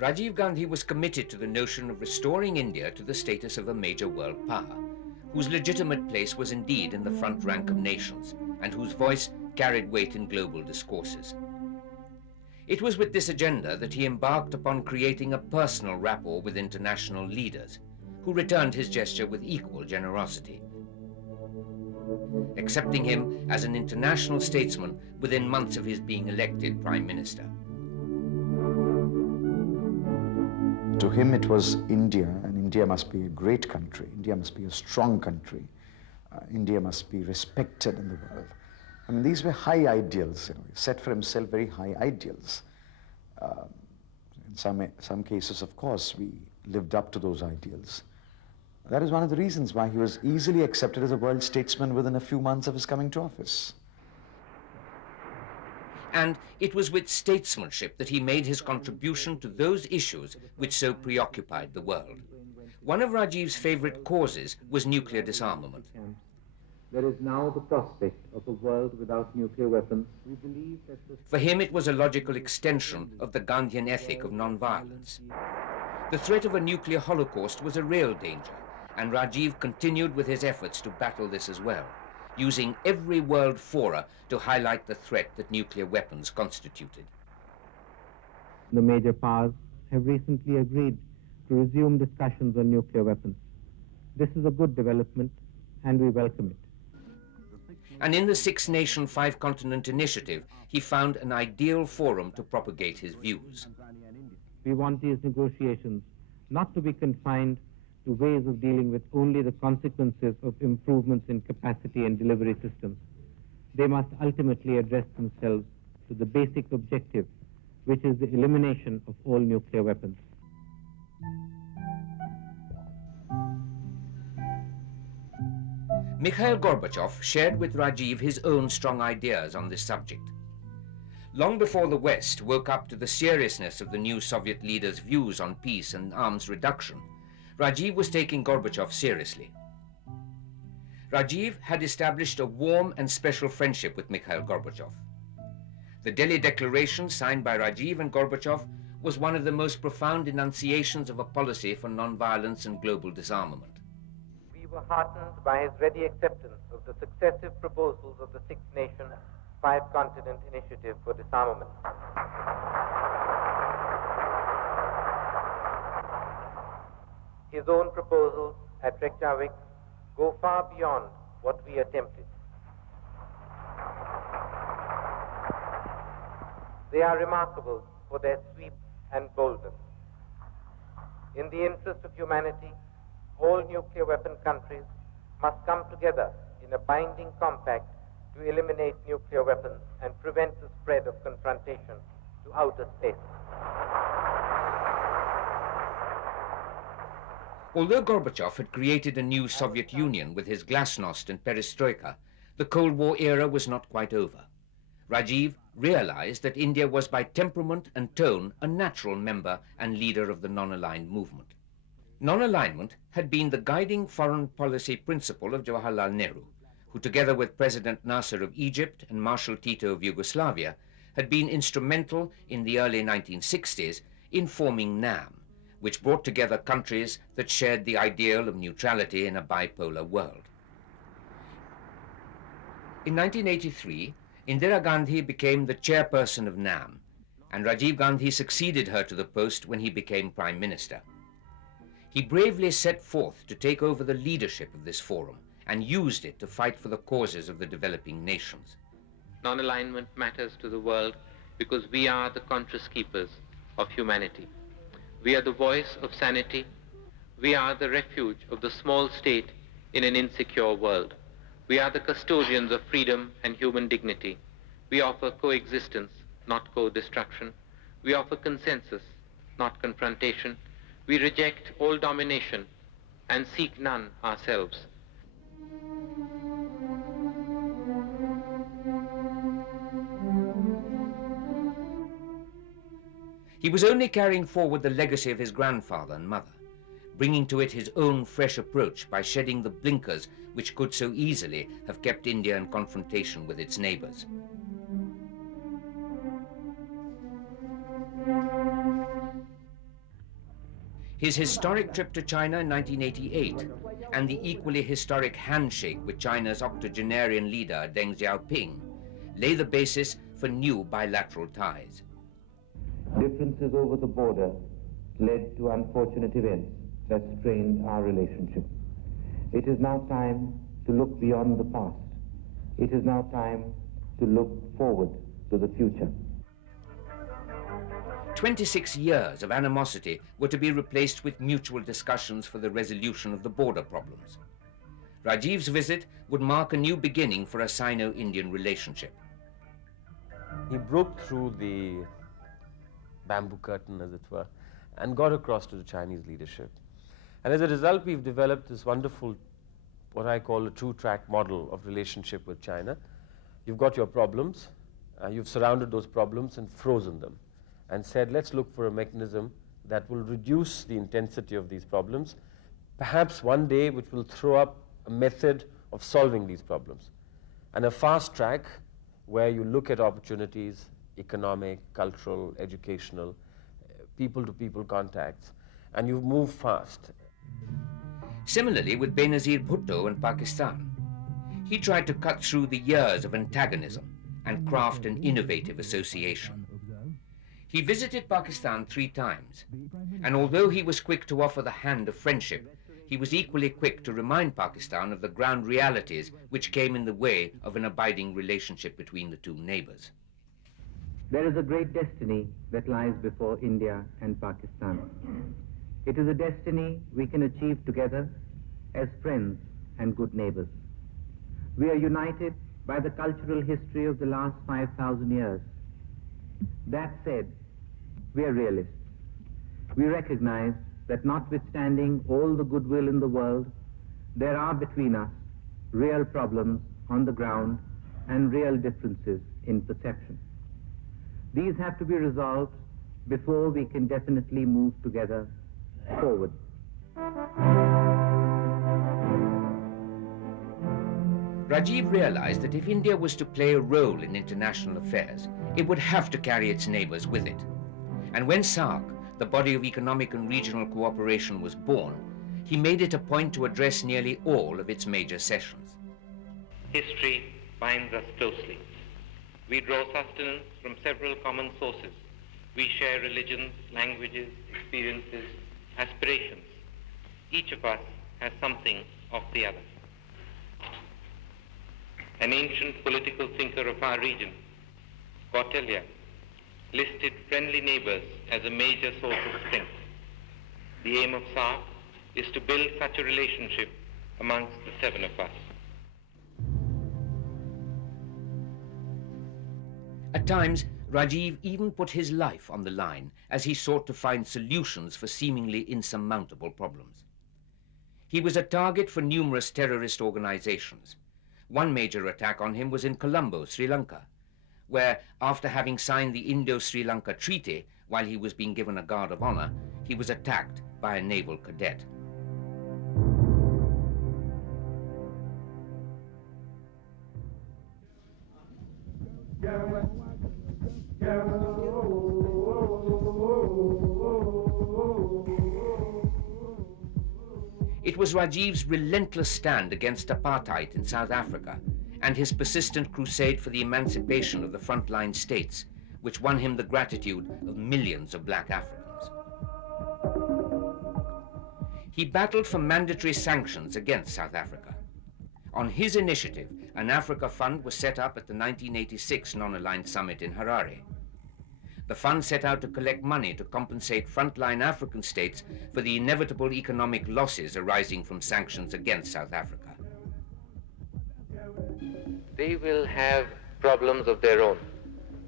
Rajiv Gandhi was committed to the notion of restoring India to the status of a major world power, whose legitimate place was indeed in the front rank of nations, and whose voice carried weight in global discourses. It was with this agenda that he embarked upon creating a personal rapport with international leaders, who returned his gesture with equal generosity, accepting him as an international statesman within months of his being elected Prime Minister. To him it was India, and India must be a great country. India must be a strong country. India must be respected in the world. I mean, these were high ideals, He set for himself very high ideals. In some cases, of course, we lived up to those ideals. That is one of the reasons why he was easily accepted as a world statesman within a few months of his coming to office. And it was with statesmanship that he made his contribution to those issues which so preoccupied the world. One of Rajiv's favorite causes was nuclear disarmament. There is now the prospect of a world without nuclear weapons. We believe that For him, it was a logical extension of the Gandhian ethic of nonviolence. The threat of a nuclear holocaust was a real danger, and Rajiv continued with his efforts to battle this as well, using every world fora to highlight the threat that nuclear weapons constituted. the major powers have recently agreed to resume discussions on nuclear weapons. This is a good development, and we welcome it. And in the Six Nation, Five Continent initiative, he found an ideal forum to propagate his views. We want these negotiations not to be confined to ways of dealing with only the consequences of improvements in capacity and delivery systems. They must ultimately address themselves to the basic objective, which is the elimination of all nuclear weapons. Mikhail Gorbachev shared with Rajiv his own strong ideas on this subject. Long before the West woke up to the seriousness of the new Soviet leader's views on peace and arms reduction, Rajiv was taking Gorbachev seriously. Rajiv had established a warm and special friendship with Mikhail Gorbachev. The Delhi Declaration signed by Rajiv and Gorbachev was one of the most profound enunciations of a policy for non-violence and global disarmament. We were heartened by his ready acceptance of the successive proposals of the Six Nation, Five Continent Initiative for Disarmament. His own proposals at Reykjavik go far beyond what we attempted. They are remarkable for their sweep and boldness. In the interest of humanity, all nuclear weapon countries must come together in a binding compact to eliminate nuclear weapons and prevent the spread of confrontation to outer space. Although Gorbachev had created a new Soviet Union with his glasnost and perestroika, the Cold War era was not quite over. Rajiv realized that India was by temperament and tone a natural member and leader of the non-aligned movement. Non-alignment had been the guiding foreign policy principle of Jawaharlal Nehru, who together with President Nasser of Egypt and Marshal Tito of Yugoslavia had been instrumental in the early 1960s in forming NAM, which brought together countries that shared the ideal of neutrality in a bipolar world. In 1983, Indira Gandhi became the chairperson of NAM, and Rajiv Gandhi succeeded her to the post when he became Prime Minister. He bravely set forth to take over the leadership of this forum and used it to fight for the causes of the developing nations. Non-alignment matters to the world because we are the conscious keepers of humanity. We are the voice of sanity. We are the refuge of the small state in an insecure world. We are the custodians of freedom and human dignity. We offer coexistence, not co-destruction. We offer consensus, not confrontation. We reject all domination and seek none ourselves. He was only carrying forward the legacy of his grandfather and mother, bringing to it his own fresh approach by shedding the blinkers which could so easily have kept India in confrontation with its neighbors. His historic trip to China in 1988 and the equally historic handshake with China's octogenarian leader Deng Xiaoping lay the basis for new bilateral ties. Differences over the border led to unfortunate events that strained our relationship. It is now time to look beyond the past. It is now time to look forward to the future. 26 years of animosity were to be replaced with mutual discussions for the resolution of the border problems. Rajiv's visit would mark a new beginning for a Sino-Indian relationship. He broke through the bamboo curtain, as it were, and got across to the Chinese leadership. And as a result, we've developed this wonderful, what I call a two-track model of relationship with China. You've got your problems, you've surrounded those problems and frozen them, and said, let's look for a mechanism that will reduce the intensity of these problems, perhaps one day which will throw up a method of solving these problems. And a fast track where you look at opportunities, economic, cultural, educational, people-to-people contacts, and you move fast. Similarly with Benazir Bhutto and Pakistan. He tried to cut through the years of antagonism and craft an innovative association. He visited Pakistan 3 times, and although he was quick to offer the hand of friendship, he was equally quick to remind Pakistan of the ground realities which came in the way of an abiding relationship between the two neighbors. There is a great destiny that lies before India and Pakistan. It is a destiny we can achieve together as friends and good neighbors. We are united by the cultural history of the last 5,000 years. That said, we are realists. We recognize that notwithstanding all the goodwill in the world, there are between us real problems on the ground and real differences in perception. These have to be resolved before we can definitely move together forward. Rajiv realized that if India was to play a role in international affairs, it would have to carry its neighbors with it. And when SAARC, the body of economic and regional cooperation, was born, he made it a point to address nearly all of its major sessions. History binds us closely. We draw sustenance from several common sources. We share religions, languages, experiences, aspirations. Each of us has something of the other. An ancient political thinker of our region, Kautilya, listed friendly neighbors as a major source of strength. The aim of SAARC is to build such a relationship amongst the 7 of us. At times, Rajiv even put his life on the line as he sought to find solutions for seemingly insurmountable problems. He was a target for numerous terrorist organizations. One major attack on him was in Colombo, Sri Lanka, where, after having signed the Indo-Sri Lanka Treaty while he was being given a guard of honor, he was attacked by a naval cadet. It was Rajiv's relentless stand against apartheid in South Africa and his persistent crusade for the emancipation of the frontline states which won him the gratitude of millions of black Africans. He battled for mandatory sanctions against South Africa. On his initiative, an Africa Fund was set up at the 1986 Non-Aligned Summit in Harare. The fund set out to collect money to compensate frontline African states for the inevitable economic losses arising from sanctions against South Africa. They will have problems of their own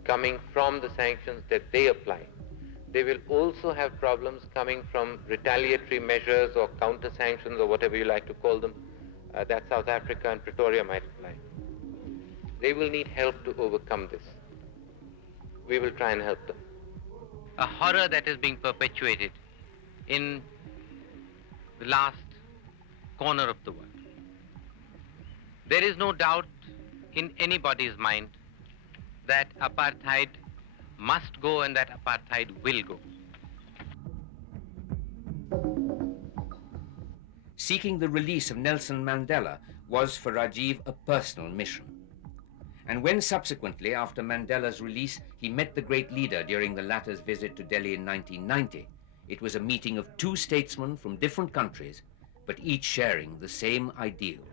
coming from the sanctions that they apply. They will also have problems coming from retaliatory measures or counter-sanctions or whatever you like to call them that South Africa and Pretoria might apply. They will need help to overcome this. We will try and help them. A horror that is being perpetuated in the last corner of the world. There is no doubt in anybody's mind that apartheid must go and that apartheid will go. seeking the release of Nelson Mandela was for Rajiv a personal mission. And when subsequently, after Mandela's release, he met the great leader during the latter's visit to Delhi in 1990, it was a meeting of two statesmen from different countries, but each sharing the same ideals.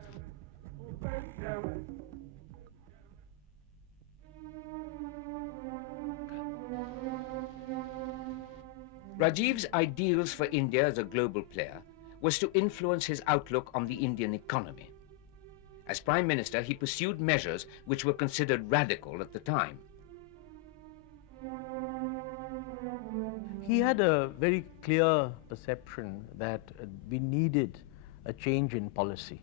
Rajiv's ideals for India as a global player was to influence his outlook on the Indian economy. As Prime Minister, he pursued measures which were considered radical at the time. He had a very clear perception that we needed a change in policy.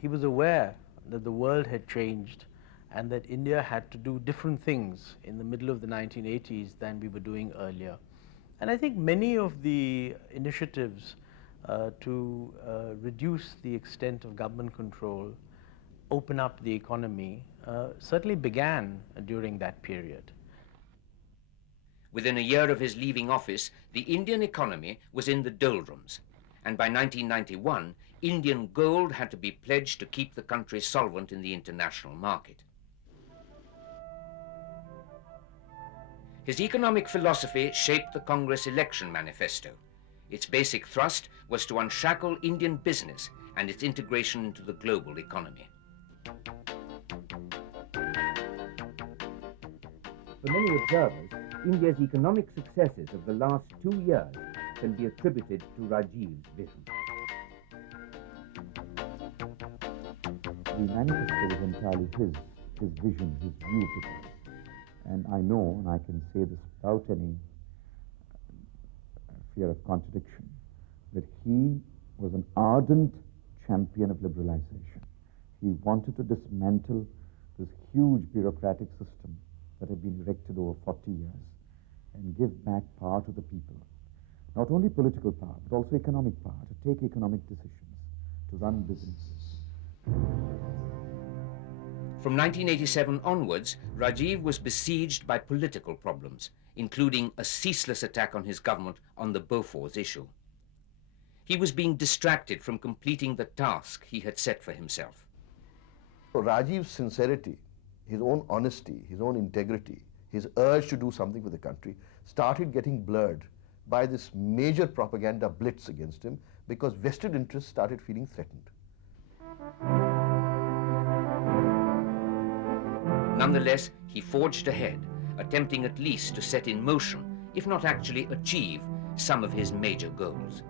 He was aware that the world had changed and that India had to do different things in the middle of the 1980s than we were doing earlier. And I think many of the initiatives to reduce the extent of government control, open up the economy, certainly began during that period. Within a year of his leaving office, the Indian economy was in the doldrums, and by 1991, Indian gold had to be pledged to keep the country solvent in the international market. His economic philosophy shaped the Congress election manifesto. Its basic thrust was to unshackle Indian business and its integration into the global economy. For many observers, India's economic successes of the last 2 years can be attributed to Rajiv's vision. The manifesto was entirely his vision, his view to things. And I know, and I can say this without any fear of contradiction, that he was an ardent champion of liberalization. He wanted to dismantle this huge bureaucratic system that had been erected over 40 years and give back power to the people. Not only political power, but also economic power, to take economic decisions, to run businesses. From 1987 onwards, Rajiv was besieged by political problems, including a ceaseless attack on his government on the Bofors issue. He was being distracted from completing the task he had set for himself. So Rajiv's sincerity, his own honesty, his own integrity, his urge to do something for the country started getting blurred by this major propaganda blitz against him because vested interests started feeling threatened. Nonetheless, he forged ahead, attempting at least to set in motion, if not actually achieve, some of his major goals.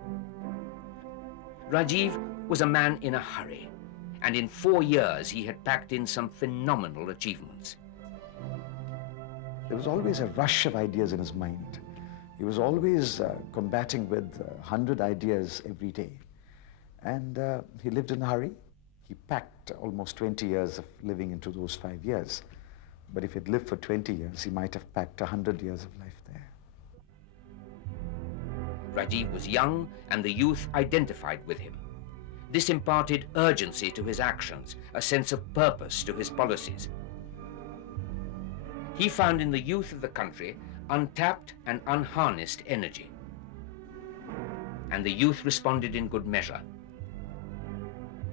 Rajiv was a man in a hurry, and in 4 years he had packed in some phenomenal achievements. There was always a rush of ideas in his mind. He was always combating with 100 ideas every day. And he lived in a hurry. He packed almost 20 years of living into those 5 years. But if he'd lived for 20 years, he might have packed 100 years of life there. Rajiv was young, and the youth identified with him. This imparted urgency to his actions, a sense of purpose to his policies. He found in the youth of the country untapped and unharnessed energy. And the youth responded in good measure.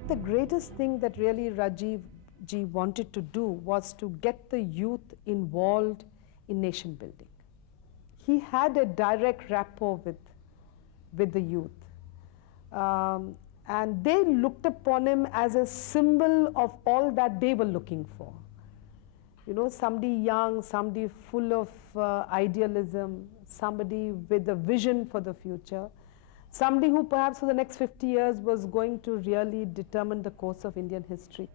The greatest thing that really Rajiv ji wanted to do was to get the youth involved in nation building. He had a direct rapport with the youth. And they looked upon him as a symbol of all that they were looking for. You know, somebody young, somebody full of idealism, somebody with a vision for the future, somebody who perhaps for the next 50 years was going to really determine the course of Indian history.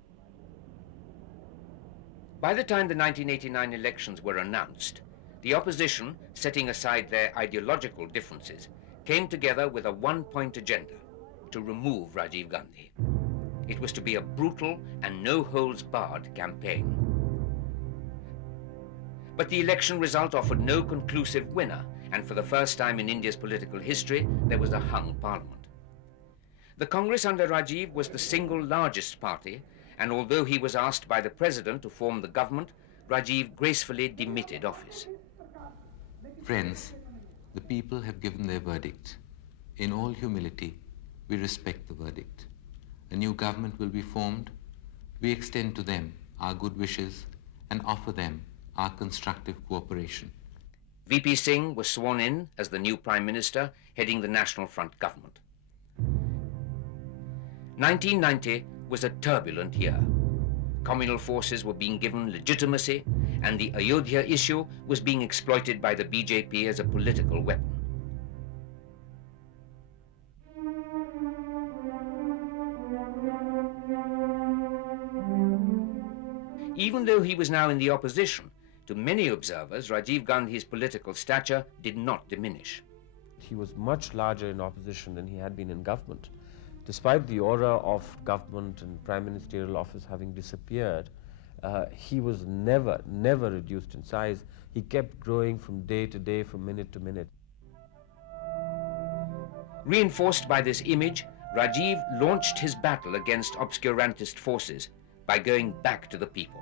By the time the 1989 elections were announced, the opposition, setting aside their ideological differences, came together with a one-point agenda: to remove Rajiv Gandhi. It was to be a brutal and no-holds-barred campaign. But the election result offered no conclusive winner, and for the first time in India's political history, there was a hung parliament. The Congress under Rajiv was the single largest party, and although he was asked by the president to form the government, Rajiv gracefully demitted office. Friends, the people have given their verdict. In all humility, we respect the verdict. A new government will be formed. We extend to them our good wishes and offer them our constructive cooperation. VP Singh was sworn in as the new Prime Minister heading the National Front government. 1990 was a turbulent year. Communal forces were being given legitimacy, and the Ayodhya issue was being exploited by the BJP as a political weapon. Even though he was now in the opposition, to many observers, Rajiv Gandhi's political stature did not diminish. He was much larger in opposition than he had been in government. Despite the aura of government and prime ministerial office having disappeared, he was never reduced in size. He kept growing from day to day, from minute to minute. Reinforced by this image, Rajiv launched his battle against obscurantist forces by going back to the people.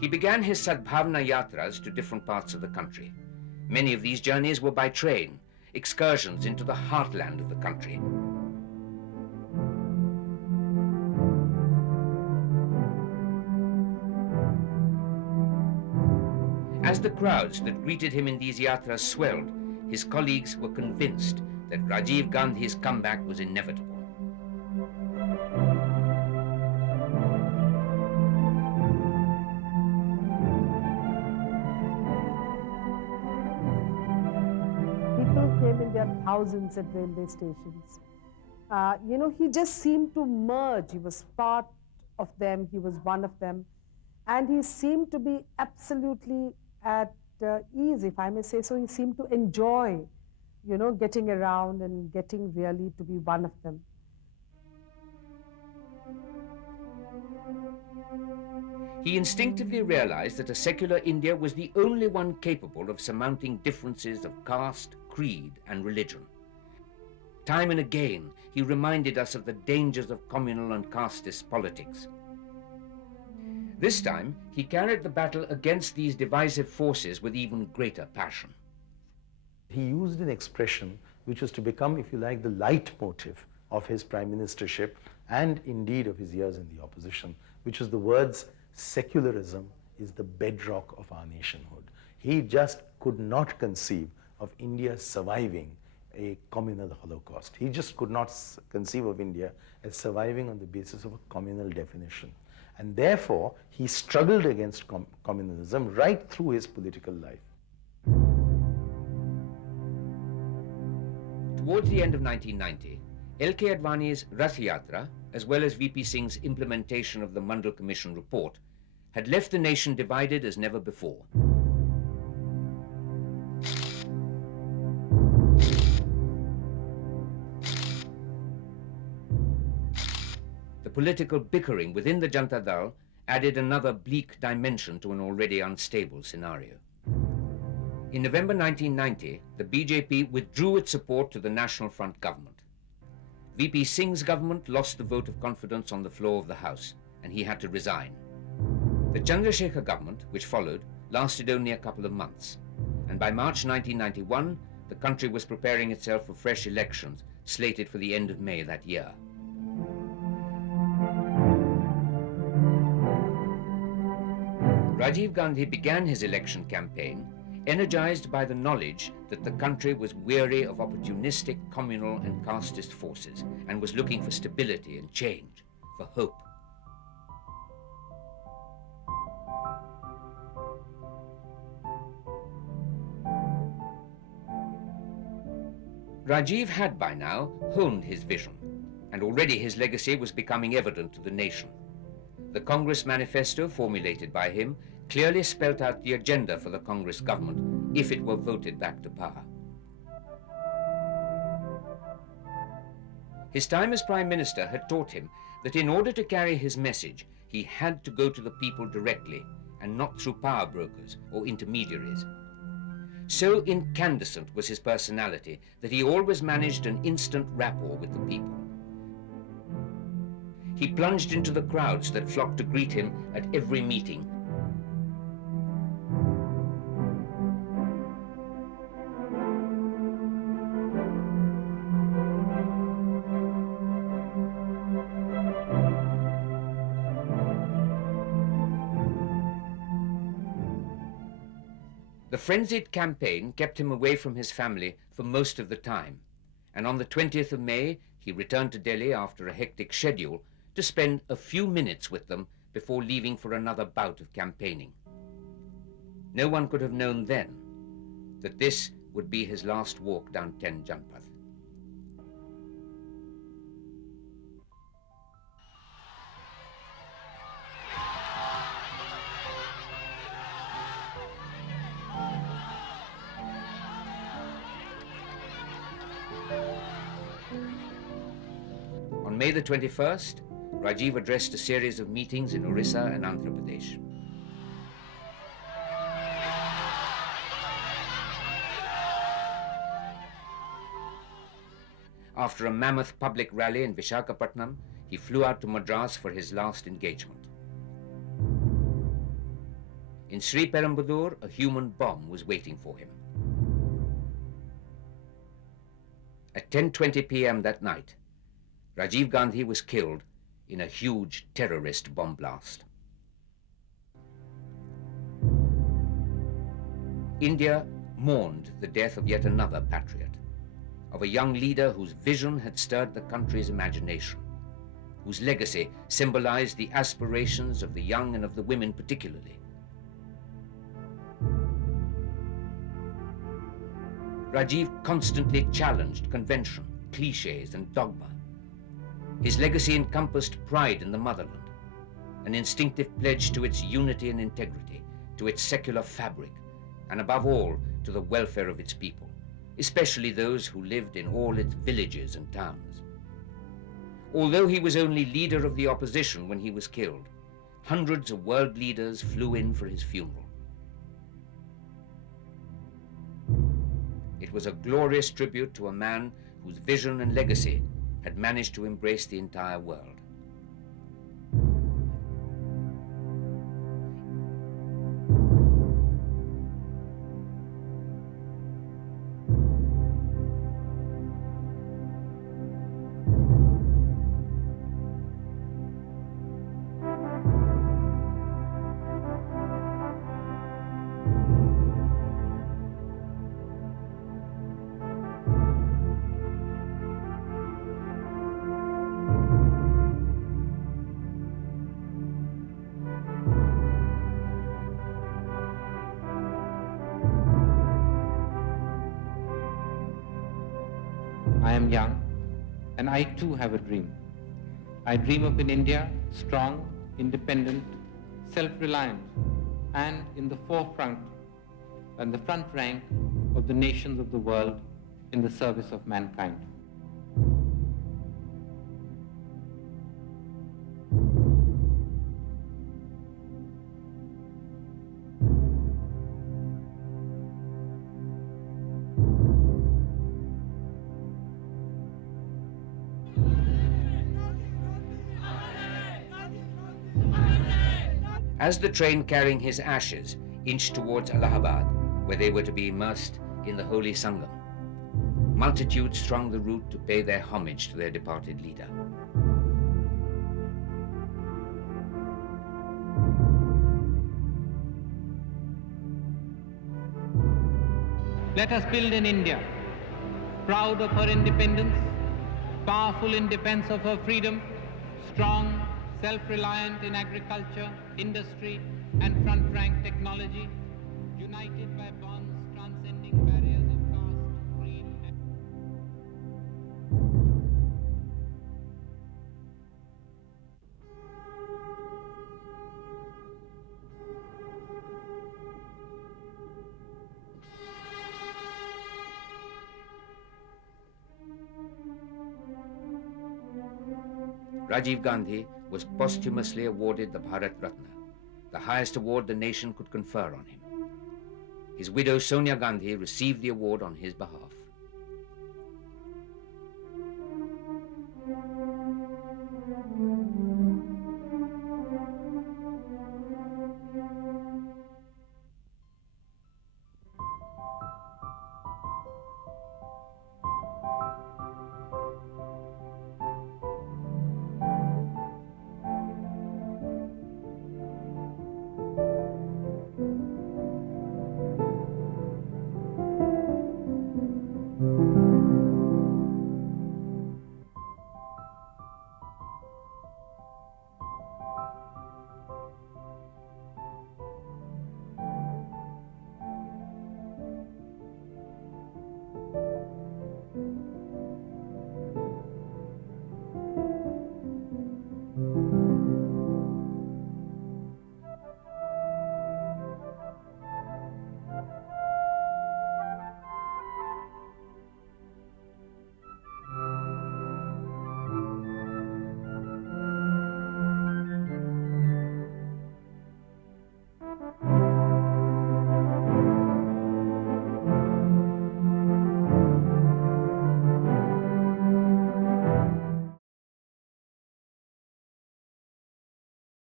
He began his Sadbhavna Yatras to different parts of the country. Many of these journeys were by train, excursions into the heartland of the country. As the crowds that greeted him in these yatras swelled, his colleagues were convinced that Rajiv Gandhi's comeback was inevitable. People came in their thousands at railway stations. He just seemed to merge. He was part of them. He was one of them. And he seemed to be absolutely at ease, if I may say so. He seemed to enjoy, getting around and getting really to be one of them. He instinctively realized that a secular India was the only one capable of surmounting differences of caste, creed, and religion. Time and again, he reminded us of the dangers of communal and casteist politics. This time, he carried the battle against these divisive forces with even greater passion. He used an expression which was to become, if you like, the leitmotif of his prime ministership and indeed of his years in the opposition, which was the words, "Secularism is the bedrock of our nationhood." He just could not conceive of India surviving a communal holocaust. He just could not conceive of India as surviving on the basis of a communal definition. And therefore, he struggled against communalism right through his political life. Towards the end of 1990, L.K. Advani's Rath Yatra, as well as VP Singh's implementation of the Mandal Commission report, had left the nation divided as never before. The political bickering within the Janata Dal added another bleak dimension to an already unstable scenario. In November 1990, the BJP withdrew its support to the National Front government. VP Singh's government lost the vote of confidence on the floor of the House, and he had to resign. The Chandrasekhar government, which followed, lasted only a couple of months, and by March 1991, the country was preparing itself for fresh elections, slated for the end of May that year. Rajiv Gandhi began his election campaign energized by the knowledge that the country was weary of opportunistic communal and casteist forces and was looking for stability and change, for hope. Rajiv had by now honed his vision, and already his legacy was becoming evident to the nation. The Congress manifesto formulated by him clearly spelt out the agenda for the Congress government if it were voted back to power. His time as Prime Minister had taught him that in order to carry his message, he had to go to the people directly and not through power brokers or intermediaries. So incandescent was his personality that he always managed an instant rapport with the people. He plunged into the crowds that flocked to greet him at every meeting. The frenzied campaign kept him away from his family for most of the time, and on the 20th of May, he returned to Delhi after a hectic schedule to spend a few minutes with them before leaving for another bout of campaigning. No one could have known then that this would be his last walk down 10 Janpath. On May the 21st, Rajiv addressed a series of meetings in Orissa and Andhra Pradesh. After a mammoth public rally in Visakhapatnam, he flew out to Madras for his last engagement. In Sri Perumbudur, a human bomb was waiting for him. At 10:20 p.m. that night, Rajiv Gandhi was killed in a huge terrorist bomb blast. India mourned the death of yet another patriot, of a young leader whose vision had stirred the country's imagination, whose legacy symbolized the aspirations of the young and of the women particularly. Rajiv constantly challenged convention, cliches, and dogma. His legacy encompassed pride in the motherland, an instinctive pledge to its unity and integrity, to its secular fabric, and above all, to the welfare of its people, especially those who lived in all its villages and towns. Although he was only leader of the opposition when he was killed, hundreds of world leaders flew in for his funeral. It was a glorious tribute to a man whose vision and legacy had managed to embrace the entire world. I am young, and I too have a dream. I dream of an India strong, independent, self-reliant, and in the forefront and the front rank of the nations of the world in the service of mankind. As the train carrying his ashes inched towards Allahabad, where they were to be immersed in the holy Sangam, multitudes thronged the route to pay their homage to their departed leader. Let us build an India, proud of her independence, powerful in defense of her freedom, strong, self-reliant in agriculture, industry, and front-rank technology, united by bonds transcending barriers of caste, creed, and... Rajiv Gandhi was posthumously awarded the Bharat Ratna, the highest award the nation could confer on him. His widow Sonia Gandhi received the award on his behalf.